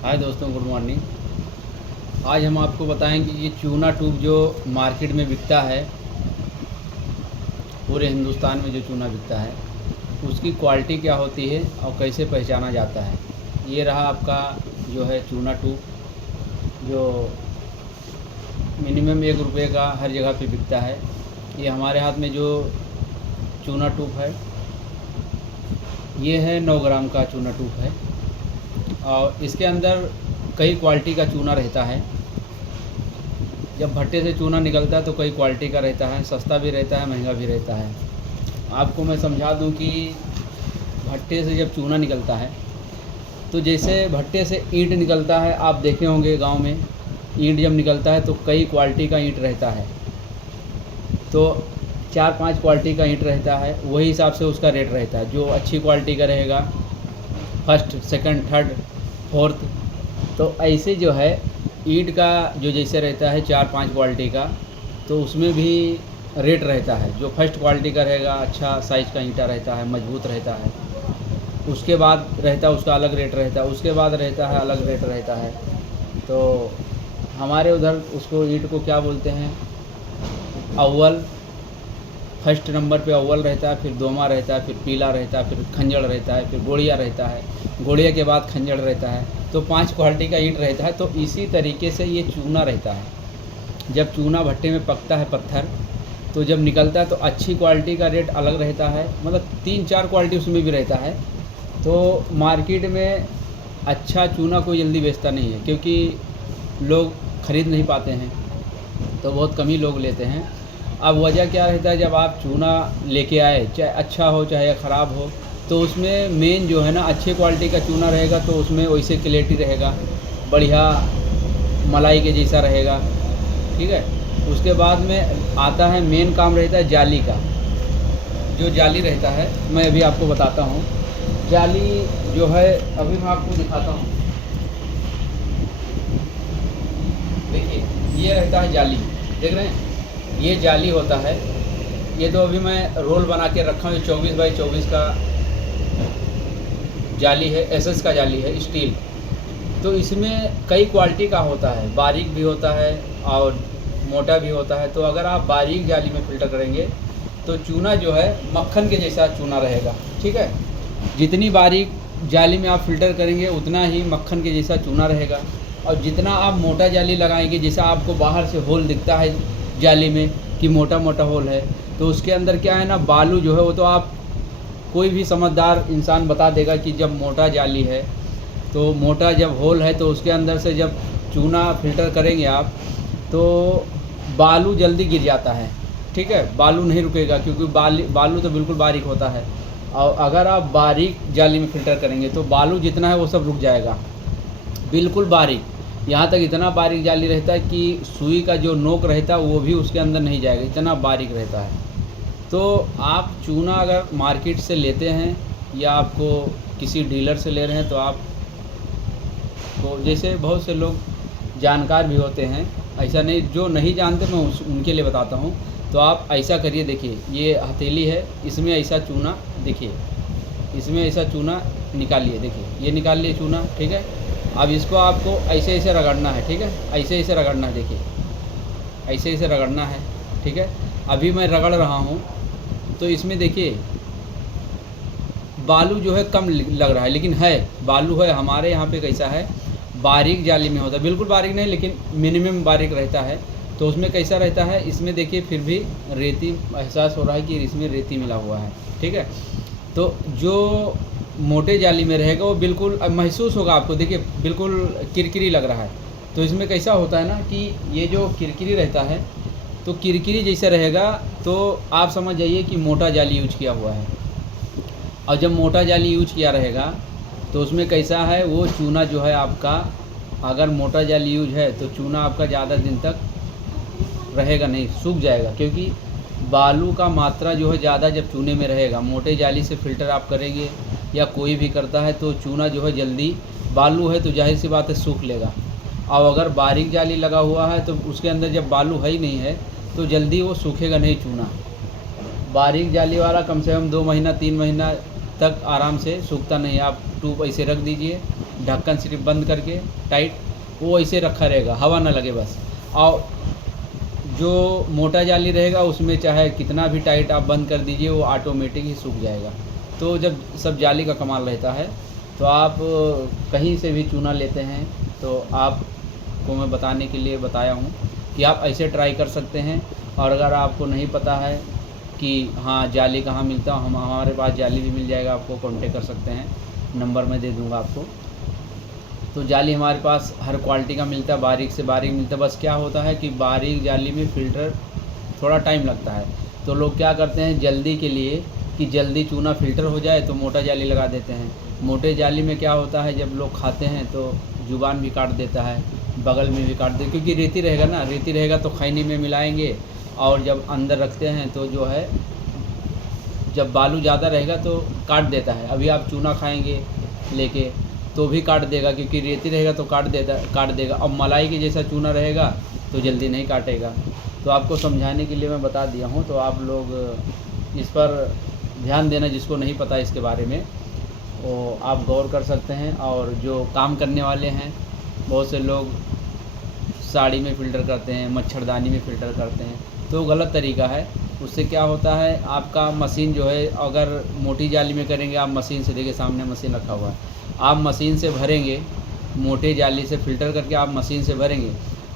हाय दोस्तों, good morning. आज हम आपको बताएंगे कि ये चूना ट्यूब जो मार्केट में बिकता है, पूरे हिंदुस्तान में जो चूना बिकता है उसकी क्वालिटी क्या होती है और कैसे पहचाना जाता है। ये रहा आपका जो है चूना ट्यूब, जो मिनिमम 1 रुपये का हर जगह पे बिकता है। ये हमारे हाथ में जो चूना ट्यूब है ये है 9 ग्राम का चूना ट्यूब है, और इसके अंदर कई क्वालिटी का चूना रहता है। जब भट्टे से चूना निकलता है तो कई क्वालिटी का रहता है, सस्ता भी रहता है, महंगा भी रहता है। आपको मैं समझा दूं कि भट्टे से जब चूना निकलता है तो जैसे भट्टे से ईंट निकलता है, आप देखे होंगे गांव में ईंट जब निकलता है तो कई क्वालिटी का ईंट रहता है, तो 4-5 क्वालिटी का ईंट रहता है। वही हिसाब से उसका रेट रहता है। जो अच्छी क्वालिटी का रहेगा फर्स्ट, सेकंड, थर्ड, फोर्थ, तो ऐसे जो है ईंट का जो जैसे रहता है 4-5 क्वालिटी का, तो उसमें भी रेट रहता है। जो फर्स्ट क्वालिटी का रहेगा, अच्छा साइज़ का ईंटा रहता है, मजबूत रहता है, उसके बाद रहता है उसका अलग रेट रहता है, उसके बाद रहता है अलग रेट रहता है। तो हमारे उधर उसको ईंट को क्या बोलते हैं, अव्वल, फर्स्ट नंबर पे अव्वल रहता है, फिर दोमा रहता है, फिर पीला रहता है, फिर खंजड़ रहता है, फिर गोड़िया रहता है, गोड़िया के बाद खंजड़ रहता है। तो 5 क्वालिटी का ईंट रहता है। तो इसी तरीके से ये चूना रहता है। जब चूना भट्टे में पकता है पत्थर, तो जब निकलता है तो अच्छी क्वालिटी का रेट अलग रहता है, मतलब 3-4 क्वालिटी उसमें भी रहता है। तो मार्केट में अच्छा चूना कोई जल्दी बेचता नहीं है, क्योंकि लोग ख़रीद नहीं पाते हैं, तो बहुत कम ही लोग लेते हैं। अब वजह क्या रहता है, जब आप चूना लेके आए, चाहे अच्छा हो चाहे ख़राब हो, तो उसमें मेन जो है ना, अच्छे क्वालिटी का चूना रहेगा तो उसमें वैसे क्लैरिटी रहेगा, बढ़िया मलाई के जैसा रहेगा, ठीक है। उसके बाद में आता है मेन काम रहता है जाली का। जो जाली रहता है मैं अभी आपको बताता हूँ। जाली जो है अभी मैं आपको दिखाता हूँ। देखिए, ये रहता है जाली, देख रहे हैं, ये जाली होता है। ये तो अभी मैं रोल बना के रखा हूँ, 24x24 का जाली है, एसएस का जाली है, स्टील। तो इसमें कई क्वालिटी का होता है, बारीक भी होता है और मोटा भी होता है। तो अगर आप बारीक जाली में फ़िल्टर करेंगे तो चूना जो है मक्खन के जैसा चूना रहेगा, ठीक है। जितनी बारीक जाली में आप फ़िल्टर करेंगे उतना ही मक्खन के जैसा चूना रहेगा। और जितना आप मोटा जाली लगाएंगे, जैसा आपको बाहर से होल दिखता है जाली में कि मोटा मोटा होल है, तो उसके अंदर क्या है ना, बालू जो है वो तो आप, कोई भी समझदार इंसान बता देगा कि जब मोटा जाली है तो मोटा जब होल है तो उसके अंदर से जब चूना फ़िल्टर करेंगे आप तो बालू जल्दी गिर जाता है, ठीक है। बालू नहीं रुकेगा, क्योंकि बालू तो बिल्कुल बारीक होता है। और अगर आप बारीक जाली में फ़िल्टर करेंगे तो बालू जितना है वो सब रुक जाएगा, बिल्कुल बारीक। यहाँ तक इतना बारीक जाली रहता है कि सुई का जो नोक रहता है वो भी उसके अंदर नहीं जाएगा, इतना बारीक रहता है। तो आप चूना अगर मार्केट से लेते हैं या आपको किसी डीलर से ले रहे हैं, तो आप तो जैसे बहुत से लोग जानकार भी होते हैं, ऐसा नहीं, जो नहीं जानते मैं उनके लिए बताता हूँ। तो आप ऐसा करिए, देखिए ये हथेली है, इसमें ऐसा चूना, देखिए इसमें ऐसा चूना निकालिए, देखिए ये निकाल लिए चूना, ठीक है। अब इसको आपको ऐसे ऐसे रगड़ना है, ठीक है, ऐसे ऐसे रगड़ना है, देखिए ऐसे ऐसे रगड़ना है, ठीक है। अभी मैं रगड़ रहा हूँ तो इसमें देखिए बालू जो है कम लग रहा है, लेकिन है बालू है। हमारे यहाँ पे कैसा है, बारीक जाली में होता है, बिल्कुल बारीक नहीं लेकिन मिनिमम बारीक रहता है। तो उसमें कैसा रहता है, इसमें देखिए फिर भी रेती एहसास हो रहा है कि इसमें रेती मिला हुआ है, ठीक है। तो जो मोटे जाली में रहेगा वो बिल्कुल महसूस होगा आपको, देखिए बिल्कुल किरकिरी लग रहा है। तो इसमें कैसा होता है ना कि ये जो किरकिरी रहता है, तो किरकिरी जैसा रहेगा, तो आप समझ जाइए कि मोटा जाली यूज किया हुआ है। और जब मोटा जाली यूज किया रहेगा तो उसमें कैसा है, वो चूना जो है आपका, अगर मोटा जाली यूज है तो चूना आपका ज़्यादा दिन तक रहेगा नहीं, सूख जाएगा। क्योंकि बालू का मात्रा जो है ज़्यादा जब चूने में रहेगा, मोटे जाली से फ़िल्टर आप करेंगे या कोई भी करता है तो चूना जो है जल्दी, बालू है तो जाहिर सी बात है सूख लेगा। और अगर बारीक जाली लगा हुआ है तो उसके अंदर जब बालू है ही नहीं है तो जल्दी वो सूखेगा नहीं चूना। बारीक जाली वाला कम से कम 2 महीना 3 महीना तक आराम से सूखता नहीं। आप ट्यूब ऐसे रख दीजिए, ढक्कन सिर्फ बंद करके टाइट, वो ऐसे रखा रहेगा, हवा ना लगे बस। और जो मोटा जाली रहेगा उसमें चाहे कितना भी टाइट आप बंद कर दीजिए, वो ऑटोमेटिक ही सूख जाएगा। तो जब सब जाली का कमाल रहता है, तो आप कहीं से भी चूना लेते हैं तो आपको मैं बताने के लिए बताया हूँ कि आप ऐसे ट्राई कर सकते हैं। और अगर आपको नहीं पता है कि हाँ जाली कहाँ मिलता है, हमारे पास जाली भी मिल जाएगा, आपको कांटेक्ट कर सकते हैं, नंबर मैं दे दूँगा आपको। तो जाली हमारे पास हर क्वालिटी का मिलता है, बारीक से बारीक मिलता है। बस क्या होता है कि बारीक जाली में फ़िल्टर थोड़ा टाइम लगता है, तो लोग क्या करते हैं जल्दी के लिए कि जल्दी चूना फ़िल्टर हो जाए तो मोटा जाली लगा देते हैं। मोटे जाली में क्या होता है, जब लोग खाते हैं तो जुबान भी काट देता है, बगल में भी काट दे, क्योंकि रेती रहेगा ना, रेती रहेगा तो खैनी में मिलाएंगे, और जब अंदर रखते हैं तो जो है जब बालू ज़्यादा रहेगा तो काट देता है। अभी आप चूना खाएंगे लेके तो भी काट देगा, क्योंकि रेती रहेगा तो काट देगा। अब मलाई के जैसा चूना रहेगा तो जल्दी नहीं काटेगा। तो आपको समझाने के लिए मैं बता दिया हूँ, तो आप लोग इस पर ध्यान देना, जिसको नहीं पता इसके बारे में वो आप गौर कर सकते हैं। और जो काम करने वाले हैं, बहुत से लोग साड़ी में फ़िल्टर करते हैं, मच्छरदानी में फ़िल्टर करते हैं, तो गलत तरीका है। उससे क्या होता है, आपका मशीन जो है, अगर मोटी जाली में करेंगे आप मशीन से, देखिए सामने मशीन रखा हुआ है, आप मशीन से भरेंगे, मोटे जाली से फ़िल्टर करके आप मशीन से भरेंगे,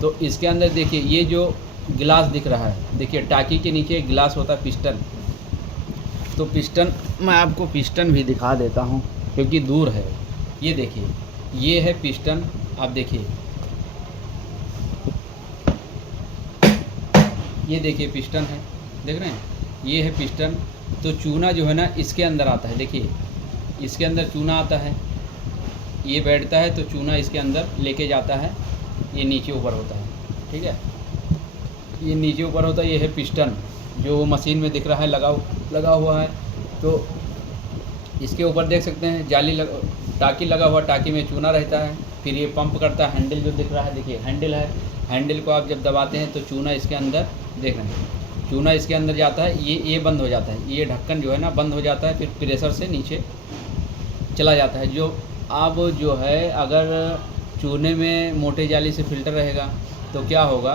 तो इसके अंदर देखिए ये जो गिलास दिख रहा है, देखिए टाँकी के नीचे एक गिलास होता है पिस्टन। तो पिस्टन मैं आपको पिस्टन भी दिखा देता हूँ क्योंकि दूर है। ये देखिए, ये है पिस्टन, आप देखिए, ये देखिए पिस्टन है, देख रहे हैं, ये है पिस्टन। तो चूना जो है ना इसके अंदर आता है, देखिए इसके अंदर चूना आता है, ये बैठता है तो चूना इसके अंदर लेके जाता है, ये नीचे ऊपर होता है, ठीक है, ये नीचे ऊपर होता है। ये है पिस्टन जो मशीन में दिख रहा है लगा हुआ है। तो इसके ऊपर देख सकते हैं टाँकी लगा हुआ, टाँकी में चूना रहता है, फिर ये पंप करता है। हैंडल जो दिख रहा है, देखिए हैंडल है, हैंडल को आप जब दबाते हैं तो चूना इसके अंदर, देख रहे हैं, चूना इसके अंदर जाता है, ये बंद हो जाता है, ये ढक्कन जो है ना बंद हो जाता है, फिर प्रेशर से नीचे चला जाता है। जो अब जो है अगर चूने में मोटे जाली से फ़िल्टर रहेगा तो क्या होगा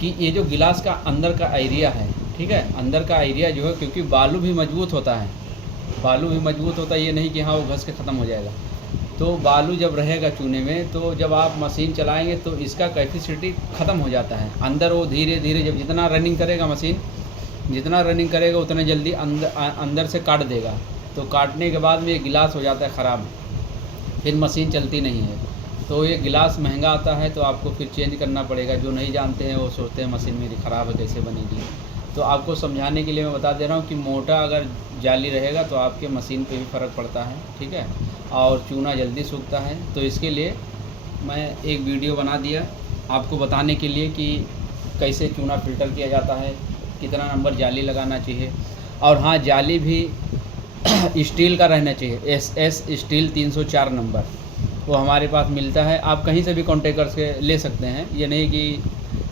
कि ये जो गिलास का अंदर का एरिया है, ठीक है, अंदर का एरिया जो है, क्योंकि बालू भी मजबूत होता है, बालू भी मजबूत होता है, ये नहीं कि हाँ वो घस के ख़त्म हो जाएगा। तो बालू जब रहेगा चूने में, तो जब आप मशीन चलाएंगे तो इसका कैपेसिटी ख़त्म हो जाता है अंदर। वो धीरे धीरे जब जितना रनिंग करेगा मशीन, जितना रनिंग करेगा उतना जल्दी अंदर से काट देगा। तो काटने के बाद में ये गिलास हो जाता है ख़राब, फिर मशीन चलती नहीं है। तो ये गिलास महंगा आता है, तो आपको फिर चेंज करना पड़ेगा। जो नहीं जानते हैं वो सोचते हैं मशीन मेरी ख़राब है, कैसे बनेगी। तो आपको समझाने के लिए मैं बता दे रहा हूँ कि मोटा अगर जाली रहेगा तो आपके मशीन पे भी फ़र्क पड़ता है, ठीक है, और चूना जल्दी सूखता है। तो इसके लिए मैं एक वीडियो बना दिया आपको बताने के लिए कि कैसे चूना फ़िल्टर किया जाता है, कितना नंबर जाली लगाना चाहिए। और हाँ, जाली भी स्टील का रहना चाहिए, एस स्टील 304 नंबर, वो हमारे पास मिलता है। आप कहीं से भी कॉन्टेक्ट करके ले सकते हैं। ये नहीं कि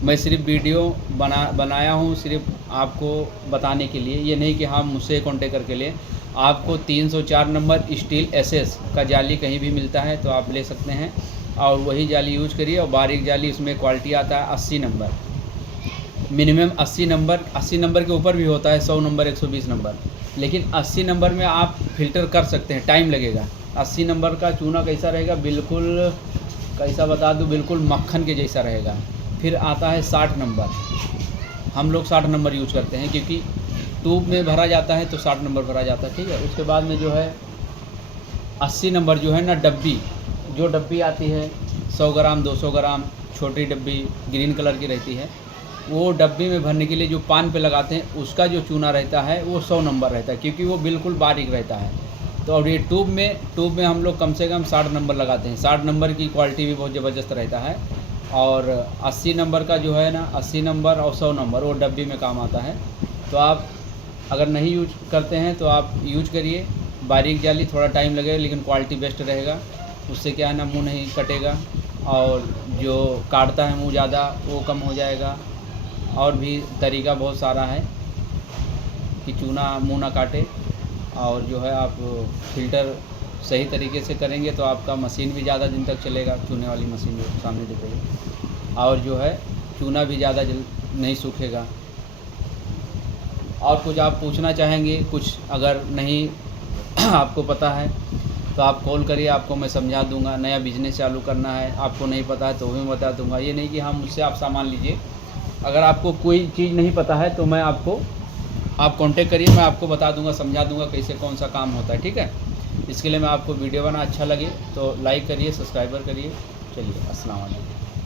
मैं सिर्फ वीडियो बनाया हूँ सिर्फ आपको बताने के लिए, ये नहीं कि हाँ मुझसे कॉन्टेक्ट करके ले। आपको 304 नंबर स्टील एसएस का जाली कहीं भी मिलता है तो आप ले सकते हैं, और वही जाली यूज करिए। और बारीक जाली उसमें क्वालिटी आता है 80 नंबर, मिनिमम 80 नंबर, 80 नंबर के ऊपर भी होता है 100 नंबर, 120 नंबर, लेकिन 80 नंबर में आप फ़िल्टर कर सकते हैं, टाइम लगेगा। 80 नंबर का चूना कैसा रहेगा, बिल्कुल कैसा बता दूँ, बिल्कुल मक्खन के जैसा रहेगा। फिर आता है 60 नंबर, हम लोग 60 नंबर यूज करते हैं क्योंकि ट्यूब में भरा जाता है तो 60 नंबर भरा जाता है, ठीक है। उसके बाद में जो है 80 नंबर जो है ना डब्बी, जो डब्बी आती है 100 ग्राम 200 ग्राम छोटी डब्बी ग्रीन कलर की रहती है, वो डब्बी में भरने के लिए जो पान पे लगाते हैं उसका जो चूना रहता है वो 100 नंबर रहता है, क्योंकि वो बिल्कुल बारीक रहता है। तो और ये ट्यूब में हम लोग कम से कम 60 नंबर लगाते हैं। 60 नंबर की क्वालिटी भी बहुत ज़बरदस्त रहता है। और 80 नंबर का जो है ना, 80 नंबर और 100 नंबर वो डब्बी में काम आता है। तो आप अगर नहीं यूज करते हैं तो आप यूज करिए बारीक जाली, थोड़ा टाइम लगेगा लेकिन क्वालिटी बेस्ट रहेगा। उससे क्या है ना, मुँह नहीं कटेगा, और जो काटता है मुँह ज़्यादा वो कम हो जाएगा। और भी तरीका बहुत सारा है कि चूना मुँह ना काटे, और जो है आप फ़िल्टर सही तरीके से करेंगे तो आपका मशीन भी ज़्यादा दिन तक चलेगा, चूने वाली मशीन जो सामने दिख रही है, और जो है चूना भी ज़्यादा नहीं सूखेगा। और कुछ आप पूछना चाहेंगे, कुछ अगर नहीं आपको पता है तो आप कॉल करिए, आपको मैं समझा दूंगा। नया बिजनेस चालू करना है, आपको नहीं पता है तो भी मैं बता दूंगा। ये नहीं कि हाँ मुझसे आप सामान लीजिए, अगर आपको कोई चीज़ नहीं पता है तो मैं आप कांटेक्ट करिए, मैं आपको बता दूंगा, समझा दूंगा कैसे कौन सा काम होता है, ठीक है। इसके लिए मैं आपको वीडियो बना अच्छा लगे तो लाइक करिए, सब्सक्राइबर करिए। चलिए, अस्सलाम वालेकुम।